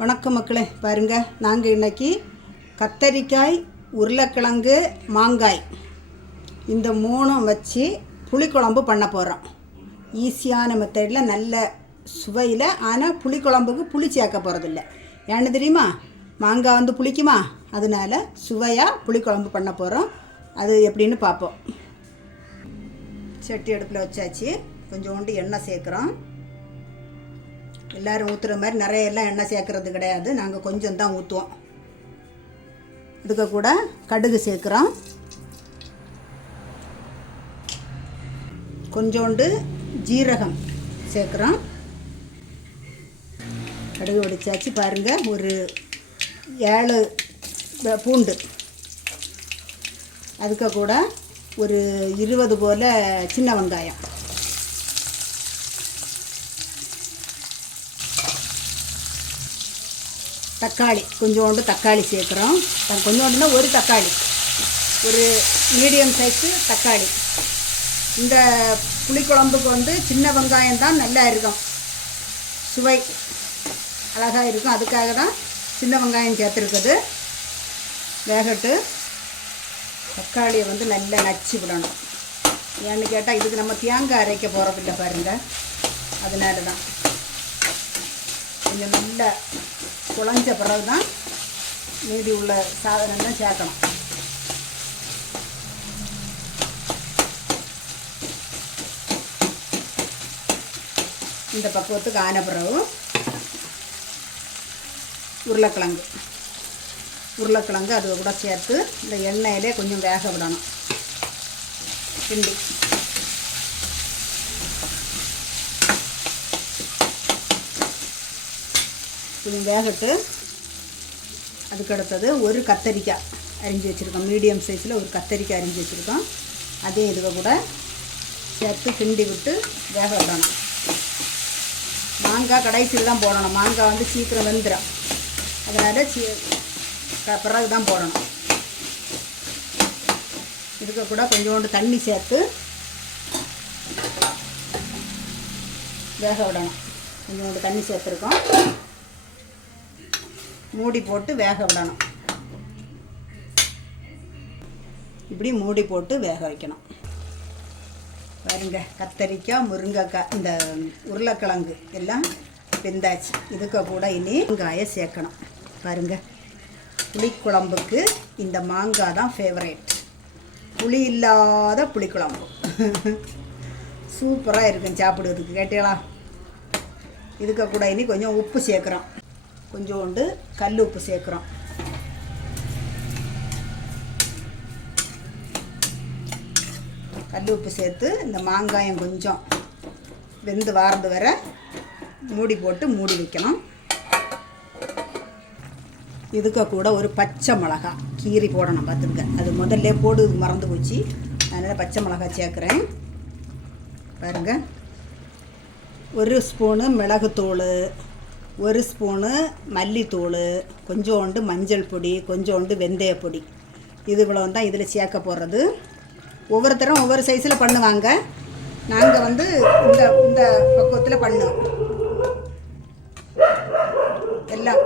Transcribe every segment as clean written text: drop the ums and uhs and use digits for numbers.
வணக்கம் மக்களே, பாருங்க நாங்கள் இன்றைக்கி கத்தரிக்காய், உருளைக்கிழங்கு, மாங்காய் இந்த மூணும் வச்சு புளிக்குழம்பு பண்ண போகிறோம். ஈஸியான மெத்தடில் நல்ல சுவையில். ஆனால் புளிக்குழம்புக்கு புளி சேர்க்க போகிறதில்ல. ஏன்னு தெரியுமா? மாங்காய் வந்து புளிக்குமா, அதனால் சுவையாக புளிக்குழம்பு பண்ண போகிறோம். அது எப்படின்னு பார்ப்போம். சட்டி அடுப்பில் வச்சாச்சு. கொஞ்சோண்டு எண்ணெய் சேர்க்குறோம். எல்லோரும் ஊற்றுற மாதிரி நிறைய எல்லாம் எண்ணெய் சேர்க்குறது கிடையாது, நாங்கள் கொஞ்சம் தான் ஊற்றுவோம். இதுக்கு கூட கடுகு சேர்க்குறோம். கொஞ்சோண்டு ஜீரகம் சேர்க்குறோம். கடுகு வெடிச்சாச்சு. பாருங்கள், ஒரு 7 பூண்டு. அதுக்கு கூட ஒரு 20 போல் சின்ன வெங்காயம். தக்காளி, கொஞ்சோண்டு தக்காளி சேர்க்குறோம். கொஞ்சோண்டுனா ஒரு தக்காளி, ஒரு மீடியம் சைஸு தக்காளி. இந்த புளிக்குழம்புக்கு வந்து சின்ன வெங்காயம் தான் நல்லா இருக்கும், சுவை அழகாக இருக்கும். அதுக்காக தான் சின்ன வெங்காயம் சேர்த்துருக்குது. வேகட்டு தக்காளியை வந்து நல்லா நச்சு விடணும். ஏன்னு கேட்டால் இதுக்கு நம்ம தேங்காய் அரைக்க போகிறதில்ல பாருங்கள், அதனால தான். கொஞ்சம் நல்லா குழஞ்ச பிறகு தான் மீதி உள்ள சாதனம் தான் சேர்க்கணும். இந்த பக்குவத்துக்கு ஆன பிறகு உருளைக்கிழங்கு அது கூட சேர்த்து இந்த எண்ணெயிலே கொஞ்சம் வேக விடணும். கிண்டி கொஞ்சம் வேகட்டு. அதுக்கடுத்தது ஒரு கத்தரிக்காய் அரிஞ்சு வச்சுருக்கோம். மீடியம் சைஸில் ஒரு கத்தரிக்காய் அரிஞ்சு வச்சுருக்கோம். அதே இதுவை கூட சேர்த்து கிண்டி விட்டு வேக விடணும். மாங்காய் கடைசியில் தான் போடணும். மாங்காய் வந்து சீக்கிரம் வெந்துடும், அதனால் பிறகு தான் போடணும். இதுக்கு கூட கொஞ்சோண்டு தண்ணி சேர்த்து வேக விடணும். கொஞ்சோண்டு தண்ணி சேர்த்துருக்கோம். மூடி போட்டு வேக விடணும். இப்படி மூடி போட்டு வேக வைக்கணும். பாருங்க, கத்தரிக்காய், முருங்கைக்காய், இந்த உருளைக்கிழங்கு எல்லாம் வெந்தாச்சு. இதுக்கு கூட இனி வெங்காயை சேர்க்கணும். பாருங்க, புளிக்குழம்புக்கு இந்த மாங்காய் தான் ஃபேவரேட். புளி இல்லாத புளிக்குழம்பு சூப்பராக இருக்கும் சாப்பிடுறதுக்கு. கேட்டீங்களா? இதுக்கு கூட இனி கொஞ்சம் உப்பு சேர்க்குறோம். கொஞ்சோண்டு கல் உப்பு சேர்க்குறோம். கல் உப்பு சேர்த்து இந்த மாங்காயம் கொஞ்சம் வெந்து வார்ந்து வர மூடி போட்டு மூடி வைக்கணும். இதுக்கு கூட ஒரு பச்சை மிளகா கீரி போடணும். பார்த்துருங்க, அது முதல்ல போடு மறந்து போச்சு, அதனால் பச்சை மிளகாய் சேர்க்குறேன். பாருங்கள், 1 ஸ்பூனு மிளகுத்தூள், 1 ஸ்பூனு மல்லித்தூள், கொஞ்சோண்டு மஞ்சள் பொடி, கொஞ்சோண்டு வெந்தயப்பொடி. இது இவ்வளோ தான் இதில் சேர்க்க போடுறது. ஒவ்வொருத்தரும் ஒவ்வொரு சைஸில் பண்ணுவாங்க. நாங்கள் வந்து இந்த பக்குவத்தில் பண்ணுவோம். எல்லாம்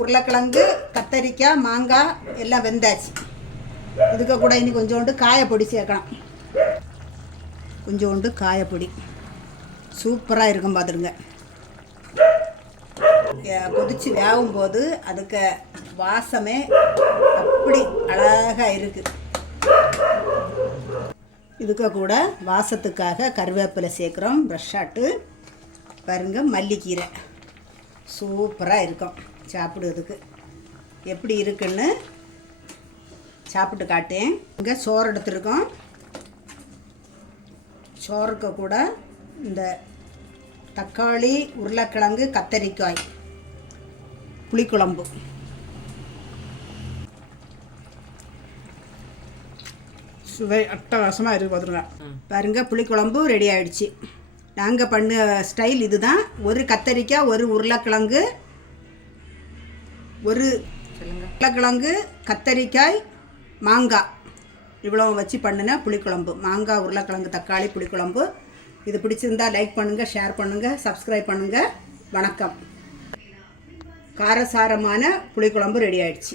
உருளைக்கிழங்கு, கத்தரிக்காய், மாங்காய் எல்லாம் வெந்தாச்சு. இதுக்கு கூட இனி கொஞ்சோண்டு காயப்பொடி சேர்க்கலாம். கொஞ்சோண்டு காயப்பொடி சூப்பராக இருக்கும். பார்த்துருங்க, கொதித்து வேகும்போது அதுக்கு வாசமே அப்படி அழகாக இருக்குது. இதுக்கு கூட வாசத்துக்காக கருவேப்பிலை சேர்க்குறோம், ஃப்ரெஷ்ஷாட்டு. பாருங்கள், மல்லிக்கீரை சூப்பராக இருக்கும் சாப்பிடுறதுக்கு. எப்படி இருக்குன்னு சாப்பிட்டு காட்டேன். இங்கே சோறு எடுத்துருக்கோம். சோறுக்கு கூட இந்த தக்காளி, உருளைக்கிழங்கு, கத்தரிக்காய் புளிக்குழம்பு சுவை அட்டகாசமாக இருக்குது. பார்த்துருங்க, பாருங்கள், புளிக்குழம்பு ரெடி ஆகிடுச்சு. நாங்கள் பண்ண ஸ்டைல் இது தான். ஒரு கத்தரிக்காய், ஒரு உருளைக்கிழங்கு, கத்தரிக்காய், மாங்காய் இவ்வளோ வச்சு பண்ணின புளிக்குழம்பு. மாங்காய், உருளைக்கிழங்கு, தக்காளி புளிக்குழம்பு. இது பிடிச்சிருந்தால் லைக் பண்ணுங்கள், ஷேர் பண்ணுங்கள், சப்ஸ்கிரைப் பண்ணுங்கள். வணக்கம். காரசாரமான புளிக்குழம்பு ரெடி ஆயிடுச்சு.